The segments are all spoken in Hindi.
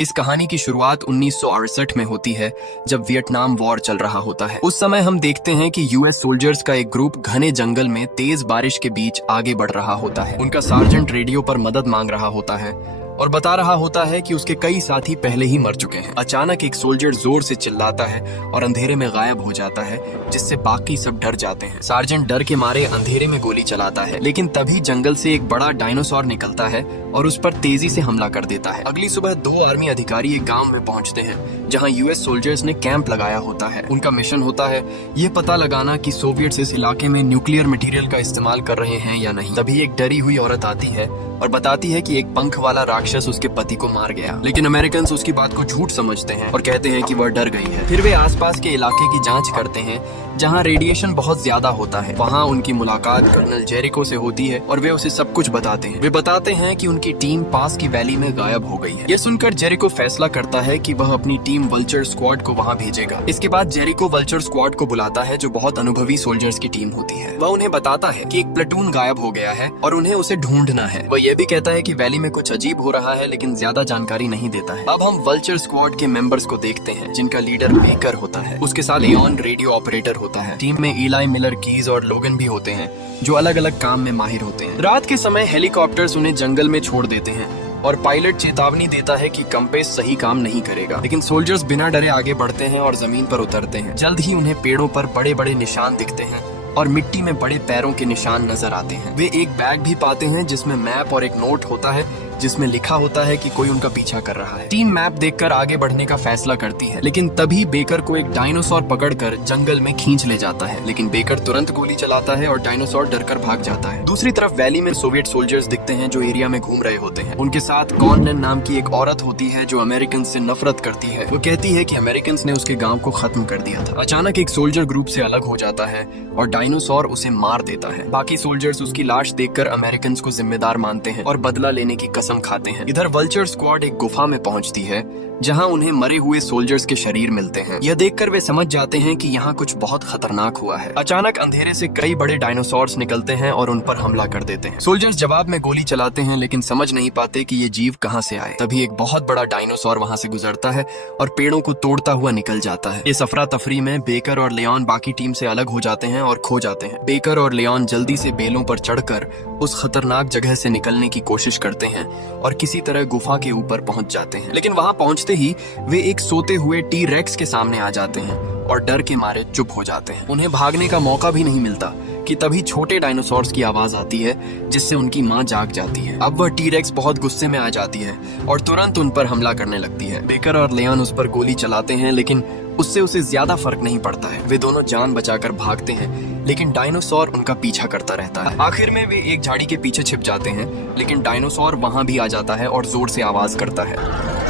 इस कहानी की शुरुआत 1968 में होती है, जब वियतनाम वॉर चल रहा होता है। उस समय हम देखते हैं कि यूएस सोल्जर्स का एक ग्रुप घने जंगल में तेज बारिश के बीच आगे बढ़ रहा होता है। उनका सार्जेंट रेडियो पर मदद मांग रहा होता है और बता रहा होता है कि उसके कई साथी पहले ही मर चुके हैं। अचानक एक सोल्जर जोर से चिल्लाता है और अंधेरे में गायब हो जाता है, जिससे बाकी सब डर जाते हैं। सार्जेंट डर के मारे अंधेरे में गोली चलाता है, लेकिन तभी जंगल से एक बड़ा डायनासोर निकलता है और उस पर तेजी से हमला कर देता है। अगली सुबह 2 आर्मी अधिकारी एक गांव में पहुंचते हैं, जहां यूएस सोल्जर्स ने कैंप लगाया होता है। उनका मिशन होता है ये पता लगाना कि सोवियट्स इस इलाके में न्यूक्लियर मटेरियल का इस्तेमाल कर रहे हैं या नहीं। तभी एक डरी हुई औरत आती है और बताती है कि एक पंख वाला राक्षस उसके पति को मार गया, लेकिन अमेरिकन उसकी बात को झूठ समझते हैं और कहते हैं कि वह डर गई है। फिर वे आसपास के इलाके की जांच करते हैं, जहां रेडिएशन बहुत ज्यादा होता है। वहां उनकी मुलाकात कर्नल जेरिको से होती है और वे उसे सब कुछ बताते हैं। वे बताते हैं कि उनकी टीम पास की वैली में गायब हो गई है। यह सुनकर जेरिको फैसला करता है कि वह अपनी टीम वल्चर स्क्वाड को वहां भेजेगा। इसके बाद जेरिको वल्चर स्क्वाड को बुलाता है, जो बहुत अनुभवी सोल्जर्स की टीम होती है। वह उन्हें बताता है कि एक प्लेटून गायब हो गया है और उन्हें उसे ढूंढना है। वह यह भी कहता है कि वैली में कुछ अजीब हो रहा है, लेकिन ज्यादा जानकारी नहीं देता है। अब हम वल्चर स्क्वाड के मेंबर्स को देखते हैं, जिनका लीडर बेकर होता है। उसके साथ लियोन रेडियो ऑपरेटर होता है। टीम में इलाई मिलर कीज और लोगन भी होते हैं, जो अलग अलग काम में माहिर होते हैं। रात के समय हेलीकॉप्टर्स उन्हें जंगल में छोड़ देते हैं और पायलट चेतावनी देता है कि कंपेस सही काम नहीं करेगा, लेकिन सोल्जर्स बिना डरे आगे बढ़ते हैं और जमीन पर उतरते हैं। जल्द ही उन्हें पेड़ों पर बड़े बड़े निशान दिखते हैं और मिट्टी में बड़े पैरों के निशान नजर आते हैं। वे एक बैग भी पाते हैं, जिसमें मैप और एक नोट होता है, जिसमें लिखा होता है कि कोई उनका पीछा कर रहा है। टीम मैप देखकर आगे बढ़ने का फैसला करती है, लेकिन तभी बेकर को एक डायनासोर पकड़कर जंगल में खींच ले जाता है। लेकिन बेकर तुरंत गोली चलाता है और डायनासोर डरकर भाग जाता है। दूसरी तरफ वैली में सोवियत सोल्जर्स दिखते हैं, जो एरिया में घूम रहे होते हैं। उनके साथ कॉर्नन नाम की एक औरत होती है, जो अमेरिकन से नफरत करती है। वो कहती है कि अमेरिकन ने उसके गाँव को खत्म कर दिया था। अचानक एक सोल्जर ग्रुप से अलग हो जाता है और डायनासोर उसे मार देता है। बाकी सोल्जर्स उसकी लाश देखकर अमेरिकन को जिम्मेदार मानते हैं और बदला लेने की कसम खाते हैं। इधर वल्चर स्क्वाड एक गुफा में पहुंचती है, जहां उन्हें मरे हुए सोल्जर्स के शरीर मिलते हैं। यह देखकर वे समझ जाते हैं कि यहाँ कुछ बहुत खतरनाक हुआ है। अचानक अंधेरे से कई बड़े डायनासोर्स निकलते हैं और उन पर हमला कर देते हैं। सोल्जर्स जवाब में गोली चलाते हैं, लेकिन समझ नहीं पाते कि ये जीव कहां से आए। तभी एक बहुत बड़ा डायनासोर वहां से गुजरता है और पेड़ों को तोड़ता हुआ निकल जाता है। इस अफरा तफरी में बेकर और लियोन बाकी टीम से अलग हो जाते हैं और खो जाते हैं। बेकर और लियोन जल्दी से बेलों पर चढ़कर उस खतरनाक जगह से निकलने की कोशिश करते हैं और किसी तरह गुफा के ऊपर पहुंच जाते हैं। लेकिन वहां पहुंचते ही वे एक सोते हुए टी रेक्स के सामने आ जाते हैं और डर के मारे चुप हो जाते हैं। उन्हें भागने का मौका भी नहीं मिलता कि तभी छोटे डायनासोर्स की आवाज आती है, जिससे उनकी मां जाग जाती है। अब वह टी रेक्स बहुत गुस्से में आ जाती है और तुरंत उन पर हमला करने लगती है। बेकर और लियोन उस पर गोली चलाते हैं, लेकिन उससे उसे ज्यादा फर्क नहीं पड़ता है। वे दोनों जान बचाकर भागते हैं, लेकिन डायनासोर उनका पीछा करता रहता है। आखिर में वे एक झाड़ी के पीछे छिप जाते हैं, लेकिन डायनासोर वहां भी आ जाता है और जोर से आवाज करता है।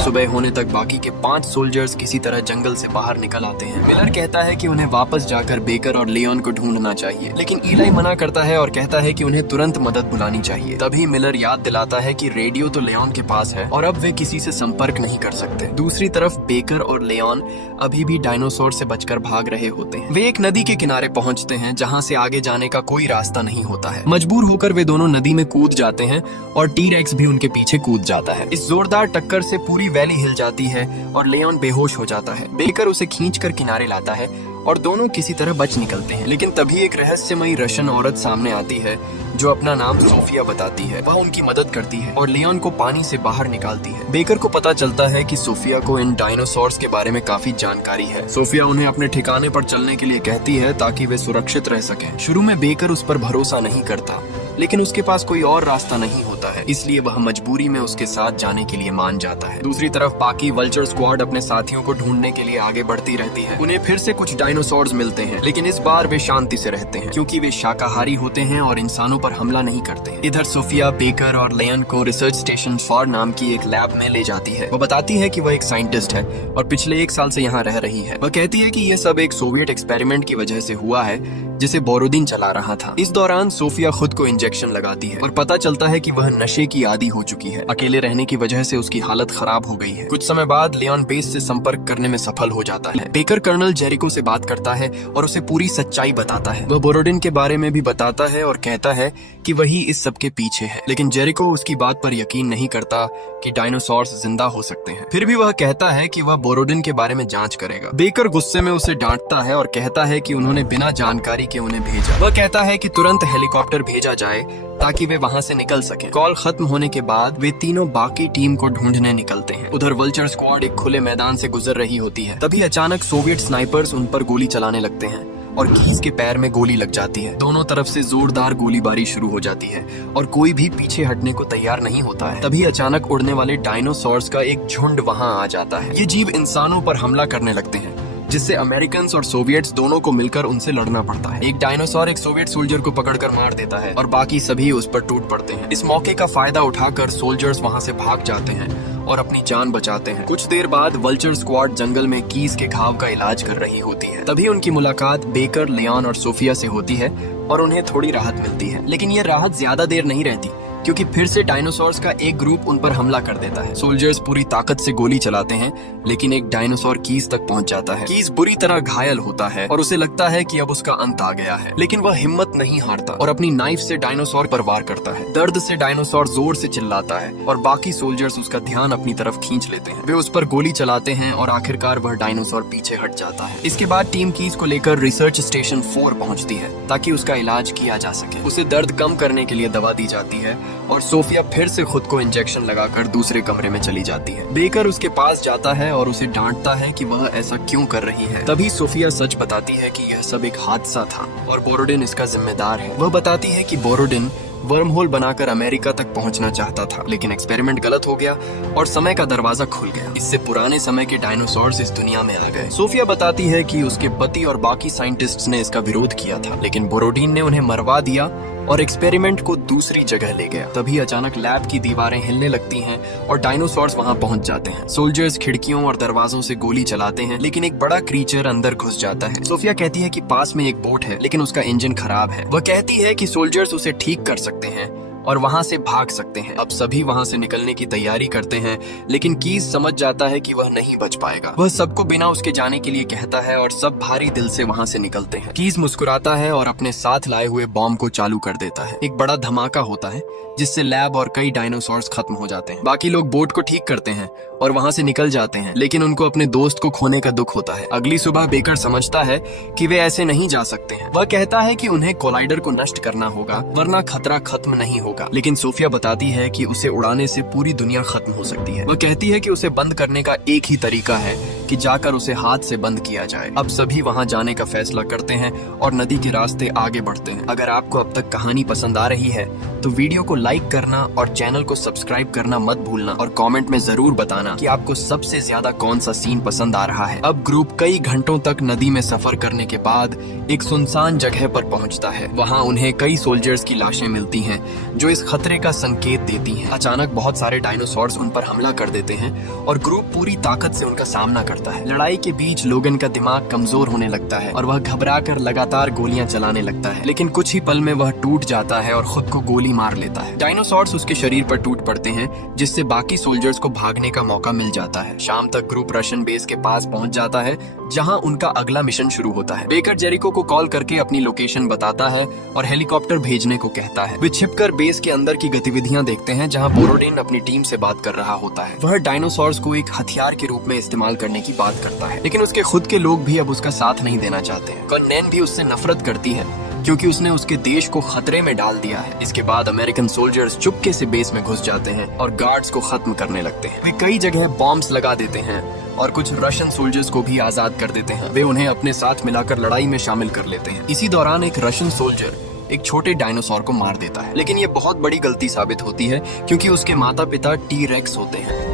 सुबह होने तक बाकी के 5 सोल्जर्स किसी तरह जंगल से बाहर निकल आते हैं। मिलर कहता है कि उन्हें वापस जाकर बेकर और लियोन को ढूंढना चाहिए, लेकिन इलाई मना करता है और कहता है कि उन्हें तुरंत मदद बुलानी चाहिए। तभी मिलर याद दिलाता है कि रेडियो तो लियोन के पास है और अब वे किसी से संपर्क नहीं कर सकते। दूसरी तरफ बेकर और लियोन अभी भी डायनासोर से बचकर भाग रहे होते हैं। वे एक नदी के किनारे पहुंचते हैं, जहां से आगे जाने का कोई रास्ता नहीं होता है। मजबूर होकर वे दोनों नदी में कूद जाते हैं और टी रेक्स भी उनके पीछे कूद जाता है। इस जोरदार टक्कर से पूरी वैली हिल जाती है और लियोन बेहोश हो जाता है। बेकर उसे खींचकर किनारे लाता है और दोनों किसी तरह बच निकलते हैं। लेकिन तभी एक रहस्यमयी रशियन औरत सामने आती है, जो अपना नाम सोफिया बताती है। वह उनकी मदद करती है और लियोन को पानी से बाहर निकालती है। बेकर को पता चलता है कि सोफिया को इन डायनासोर्स के बारे में काफी जानकारी है। सोफिया उन्हें अपने ठिकाने पर चलने के लिए कहती है, ताकि वे सुरक्षित रह सकें। शुरू में बेकर उस पर भरोसा नहीं करता, लेकिन उसके पास कोई और रास्ता नहीं होता है, इसलिए वह मजबूरी में उसके साथ जाने के लिए मान जाता है। दूसरी तरफ बाकी वल्चर स्क्वाड अपने साथियों को ढूंढने के लिए आगे बढ़ती रहती है। उन्हें फिर से कुछ डायनासोर्स मिलते हैं, लेकिन इस बार वे शांति से रहते हैं, क्योंकि वे शाकाहारी होते हैं और इंसानों पर हमला नहीं करते। इधर सोफिया बेकर और लियोन को रिसर्च स्टेशन फॉर नाम की एक लैब में ले जाती है। वो बताती है कि वह एक साइंटिस्ट है और पिछले 1 साल से यहाँ रह रही है। वह कहती है कि यह सब एक सोवियत एक्सपेरिमेंट की वजह से हुआ है, जिसे बोरोदिन चला रहा था। इस दौरान सोफिया खुद को इंजेक्शन लगाती है और पता चलता है कि वह नशे की आदी हो चुकी है। अकेले रहने की वजह से उसकी हालत खराब हो गई है। कुछ समय बाद लियोन बेस से संपर्क करने में सफल हो जाता है। बेकर कर्नल जेरिको से बात करता है और उसे पूरी सच्चाई बताता है। वह बोरोडिन के बारे में भी बताता है और कहता है कि वही इस सब के पीछे है। लेकिन जेरिको उसकी बात पर यकीन नहीं करता कि डायनासोर्स जिंदा हो सकते हैं। फिर भी वह कहता है कि वह बोरोडिन के बारे में जांच करेगा। बेकर गुस्से में उसे डांटता है और कहता है कि उन्होंने बिना जानकारी के उन्हें भेजा। वह कहता है कि तुरंत हेलीकॉप्टर भेजा जाए ताकि वे वहां से निकल सकें। कॉल खत्म होने के बाद वे तीनों बाकी टीम को ढूंढने निकलते हैं। उधर वल्चर स्क्वाड एक खुले मैदान से गुजर रही होती है। तभी अचानक सोवियत स्नाइपर्स उन पर गोली चलाने लगते हैं और कीज के पैर में गोली लग जाती है। दोनों तरफ से जोरदार गोलीबारी शुरू हो जाती है और कोई भी पीछे हटने को तैयार नहीं होता है। तभी अचानक उड़ने वाले डायनासोर्स का एक झुंड वहां आ जाता है। ये जीव इंसानों पर हमला करने लगते हैं, जिससे अमेरिकन और सोवियट्स दोनों को मिलकर उनसे लड़ना पड़ता है। एक डायनासोर एक सोवियत सोल्जर को पकड़कर मार देता है और बाकी सभी उस पर टूट पड़ते हैं। इस मौके का फायदा उठाकर सोल्जर्स वहां से भाग जाते हैं और अपनी जान बचाते हैं। कुछ देर बाद वल्चर स्क्वाड जंगल में कीज के घाव का इलाज कर रही होती है। तभी उनकी मुलाकात बेकर, लियोन और सोफिया से होती है और उन्हें थोड़ी राहत मिलती है। लेकिन ये राहत ज्यादा देर नहीं रहती, क्योंकि फिर से डायनासोर्स का एक ग्रुप उन पर हमला कर देता है। सोल्जर्स पूरी ताकत से गोली चलाते हैं, लेकिन एक डायनासोर कीज तक पहुंच जाता है। कीज बुरी तरह घायल होता है और उसे लगता है कि अब उसका अंत आ गया है। लेकिन वह हिम्मत नहीं हारता और अपनी नाइफ से डायनासोर पर वार करता है। दर्द से डायनासोर जोर से चिल्लाता है और बाकी सोल्जर्स उसका ध्यान अपनी तरफ खींच लेते हैं। वे उस पर गोली चलाते हैं और आखिरकार वह डायनासोर पीछे हट जाता है। इसके बाद टीम कीज को लेकर रिसर्च स्टेशन 4 पहुंचती है ताकि उसका इलाज किया जा सके। उसे दर्द कम करने के लिए दवा दी जाती है और सोफिया फिर से खुद को इंजेक्शन लगाकर दूसरे कमरे में चली जाती है। बेकर उसके पास जाता है और उसे डांटता है कि वह ऐसा क्यों कर रही है। तभी सोफिया सच बताती है कि यह सब एक हादसा था और बोरोडिन इसका जिम्मेदार है। वह बताती है कि बोरोडिन वर्म होल बनाकर अमेरिका तक पहुंचना चाहता था, लेकिन एक्सपेरिमेंट गलत हो गया और समय का दरवाजा खुल गया। इससे पुराने समय के डायनासोर्स इस दुनिया में आ गए। सोफिया बताती है कि उसके पति और बाकी साइंटिस्ट्स ने इसका विरोध किया था, लेकिन बोरोडिन ने उन्हें मरवा दिया और एक्सपेरिमेंट को दूसरी जगह ले गया। तभी अचानक लैब की दीवारें हिलने लगती हैं और डायनासोर्स वहां पहुंच जाते हैं। सोल्जर्स खिड़कियों और दरवाजों से गोली चलाते हैं, लेकिन एक बड़ा क्रीचर अंदर घुस जाता है। सोफिया कहती है कि पास में एक बोट है, लेकिन उसका इंजन खराब है। वह कहती है कि सोल्जर्स उसे ठीक कर सकते हैं और वहां से भाग सकते हैं। अब सभी वहां से निकलने की तैयारी करते हैं, लेकिन कीज समझ जाता है कि वह नहीं बच पाएगा। वह सबको बिना उसके जाने के लिए कहता है और सब भारी दिल से वहां से निकलते हैं। कीज मुस्कुराता है और अपने साथ लाए हुए बॉम्ब को चालू कर देता है। एक बड़ा धमाका होता है जिससे लैब और कई डायनासोर्स खत्म हो जाते हैं। बाकी लोग बोट को ठीक करते हैं और वहां से निकल जाते हैं, लेकिन उनको अपने दोस्त को खोने का दुख होता है। अगली सुबह बेकर समझता है कि वे ऐसे नहीं जा सकते हैं। वह कहता है कि उन्हें कोलाइडर को नष्ट करना होगा, वरना खतरा खत्म नहीं होगा। लेकिन सोफिया बताती है कि उसे उड़ाने से पूरी दुनिया खत्म हो सकती है। वह कहती है कि उसे बंद करने का एक ही तरीका है कि जाकर उसे हाथ से बंद किया जाए। अब सभी वहां जाने का फैसला करते हैं और नदी के रास्ते आगे बढ़ते हैं। अगर आपको अब तक कहानी पसंद आ रही है तो वीडियो को लाइक करना और चैनल को सब्सक्राइब करना मत भूलना और कमेंट में जरूर बताना कि आपको सबसे ज्यादा कौन सा सीन पसंद आ रहा है। अब ग्रुप कई घंटों तक नदी में सफर करने के बाद एक सुनसान जगह पर पहुंचता है। वहां उन्हें कई सोल्जर्स की लाशें मिलती हैं जो इस खतरे का संकेत देती हैं। अचानक बहुत सारे डायनासोर्स उन पर हमला कर देते हैं और ग्रुप पूरी ताकत से उनका सामना करता है। लड़ाई के बीच लोगन का दिमाग कमजोर होने लगता है और वह घबराकर लगातार गोलियां चलाने लगता है, लेकिन कुछ ही पल में वह टूट जाता है और खुद को गोली मार लेता है। डायनासोर्स उसके शरीर पर टूट पड़ते हैं, जिससे बाकी सोल्जर्स को भागने का मौका मिल जाता है। शाम तक ग्रुप रशियन बेस के पास पहुंच जाता है, जहां उनका अगला मिशन शुरू होता है। बेकर जेरिको को कॉल करके अपनी लोकेशन बताता है और हेलीकॉप्टर भेजने को कहता है। वे छिपकर बेस के अंदर की गतिविधियां देखते हैं, जहां बोरोडिन अपनी टीम से बात कर रहा होता है। वह डायनासोर्स को एक हथियार के रूप में इस्तेमाल करने की बात करता है, लेकिन उसके खुद के लोग भी अब उसका साथ नहीं देना चाहते हैं। कॉनैन भी उससे नफरत करती है क्योंकि उसने उसके देश को खतरे में डाल दिया है। इसके बाद अमेरिकन सोल्जर्स चुपके से बेस में घुस जाते हैं और गार्ड्स को खत्म करने लगते हैं। वे कई जगह बॉम्ब्स लगा देते हैं और कुछ रशियन सोल्जर्स को भी आजाद कर देते हैं। वे उन्हें अपने साथ मिलाकर लड़ाई में शामिल कर लेते हैं। इसी दौरान एक रशियन सोल्जर एक छोटे डायनासोर को मार देता है, लेकिन ये बहुत बड़ी गलती साबित होती है क्योंकि उसके माता पिता टी रेक्स होते हैं।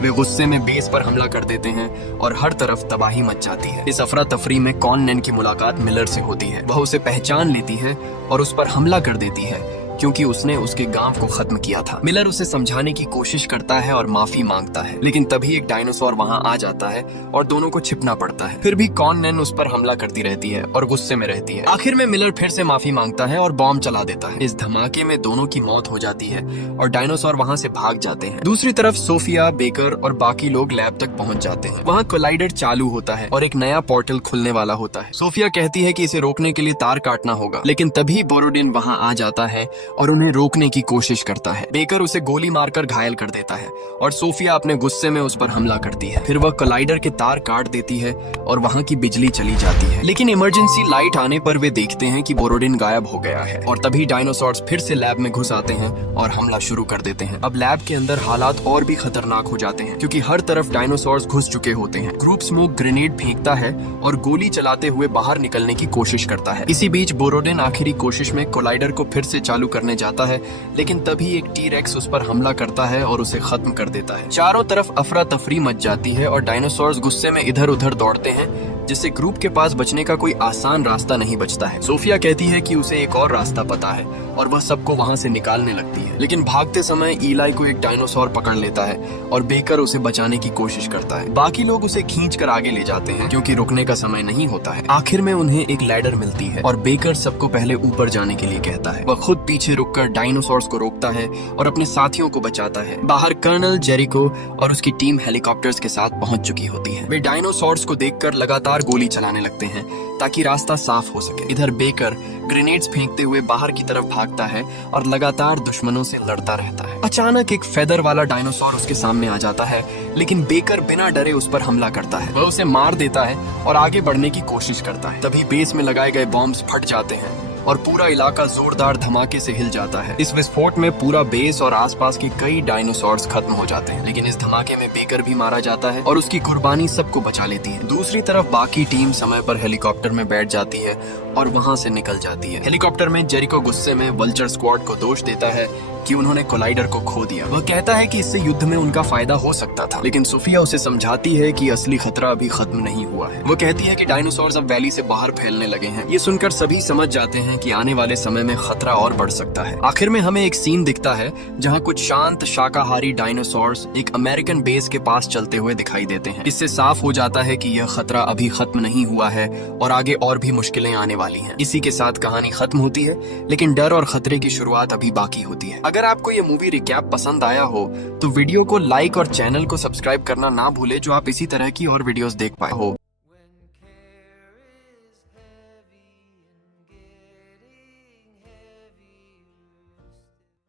वे गुस्से में बेस पर हमला कर देते हैं और हर तरफ तबाही मच जाती है। इस अफरा तफरी में कॉनैन की मुलाकात मिलर से होती है। वह उसे पहचान लेती है और उस पर हमला कर देती है क्योंकि उसने उसके गांव को खत्म किया था। मिलर उसे समझाने की कोशिश करता है और माफी मांगता है, लेकिन तभी एक डायनासोर वहां आ जाता है और दोनों को छिपना पड़ता है। फिर भी कॉनन उस पर हमला करती रहती है और गुस्से में रहती है। आखिर में मिलर फिर से माफी मांगता है और बॉम्ब चला देता है। इस धमाके में दोनों की मौत हो जाती है और डायनासोर वहां से भाग जाते हैं। दूसरी तरफ सोफिया, बेकर और बाकी लोग लैब तक पहुंच जाते हैं। वहां कोलाइडर चालू होता है और एक नया पोर्टल खुलने वाला होता है। सोफिया कहती है कि इसे रोकने के लिए तार काटना होगा, लेकिन तभी बोरोडिन वहां आ जाता है और उन्हें रोकने की कोशिश करता है। बेकर उसे गोली मारकर घायल कर देता है और सोफिया अपने गुस्से में उस पर हमला करती है। फिर वह कोलाइडर के तार काट देती है और वहां की बिजली चली जाती है। लेकिन इमरजेंसी लाइट आने पर वे देखते हैं कि बोरोडिन गायब हो गया है और तभी डायनासोर्स फिर से लैब में घुस आते हैं और हमला शुरू कर देते हैं। अब लैब के अंदर हालात और भी खतरनाक हो जाते हैं क्योंकि हर तरफ डायनासोर्स घुस चुके होते हैं। ग्रुप स्मोक ग्रेनेड फेंकता है और गोली चलाते हुए बाहर निकलने की कोशिश करता है। इसी बीच बोरोडिन आखिरी कोशिश में कोलाइडर को फिर से चालू करने जाता है, लेकिन तभी एक टी-रेक्स उस पर हमला करता है और उसे खत्म कर देता है। चारों तरफ अफरा तफरी मच जाती है और डायनासोर्स गुस्से में इधर उधर दौड़ते हैं, जिससे ग्रुप के पास बचने का कोई आसान रास्ता नहीं बचता है। सोफिया कहती है कि उसे एक और रास्ता पता है और वह सबको वहां से निकालने लगती है, लेकिन भागते समय ईलाई को एक डायनासोर पकड़ लेता है और बेकर उसे बचाने की कोशिश करता है। बाकी लोग उसे खींच कर आगे ले जाते हैं क्योंकि रुकने का समय नहीं होता है। आखिर में उन्हें एक लैडर मिलती है और बेकर सबको पहले ऊपर जाने के लिए कहता है। वह खुद पीछे रुककर डायनासोर्स को रोकता है और अपने साथियों को बचाता है। बाहर कर्नल जेरिको और उसकी टीम हेलीकॉप्टर्स के साथ पहुंच चुकी होती है। वे डायनासोर्स को देखकर लगातार गोली चलाने लगते हैं ताकि रास्ता साफ हो सके। इधर बेकर ग्रेनेड्स फेंकते हुए बाहर की तरफ भागता है और लगातार दुश्मनों से लड़ता रहता है। अचानक एक फेदर वाला डायनासोर उसके सामने आ जाता है, लेकिन बेकर बिना डरे उस पर हमला करता है। वह उसे मार देता है और आगे बढ़ने की कोशिश करता है। तभी बेस में लगाए गए बॉम्ब्स फट जाते हैं और पूरा इलाका जोरदार धमाके से हिल जाता है। इस विस्फोट में पूरा बेस और आसपास के कई डायनासोर्स खत्म हो जाते हैं, लेकिन इस धमाके में बेकर भी मारा जाता है और उसकी कुर्बानी सबको बचा लेती है। दूसरी तरफ बाकी टीम समय पर हेलीकॉप्टर में बैठ जाती है और वहां से निकल जाती है। हेलीकॉप्टर में जेरिको गुस्से में वल्चर स्क्वाड को दोष देता है कि उन्होंने कोलाइडर को खो दिया। वह कहता है कि इससे युद्ध में उनका फायदा हो सकता था, लेकिन सोफिया उसे समझाती है कि असली खतरा अभी खत्म नहीं हुआ है। वो कहती है कि डायनासोर्स अब वैली से बाहर फैलने लगे हैं। ये सुनकर सभी समझ जाते हैं कि आने वाले समय में खतरा और बढ़ सकता है। आखिर में हमें एक सीन दिखता है जहाँ कुछ शांत शाकाहारी डायनासोर्स एक अमेरिकन बेस के पास चलते हुए दिखाई देते हैं। इससे साफ हो जाता है कि यह खतरा अभी खत्म नहीं हुआ है और आगे और भी मुश्किलें आने वाली हैं। इसी के साथ कहानी खत्म होती है, लेकिन डर और खतरे की शुरुआत अभी बाकी होती है। अगर आपको ये मूवी रिकैप पसंद आया हो तो वीडियो को लाइक और चैनल को सब्सक्राइब करना ना भूले, जो आप इसी तरह की और वीडियोस देख पाए हो।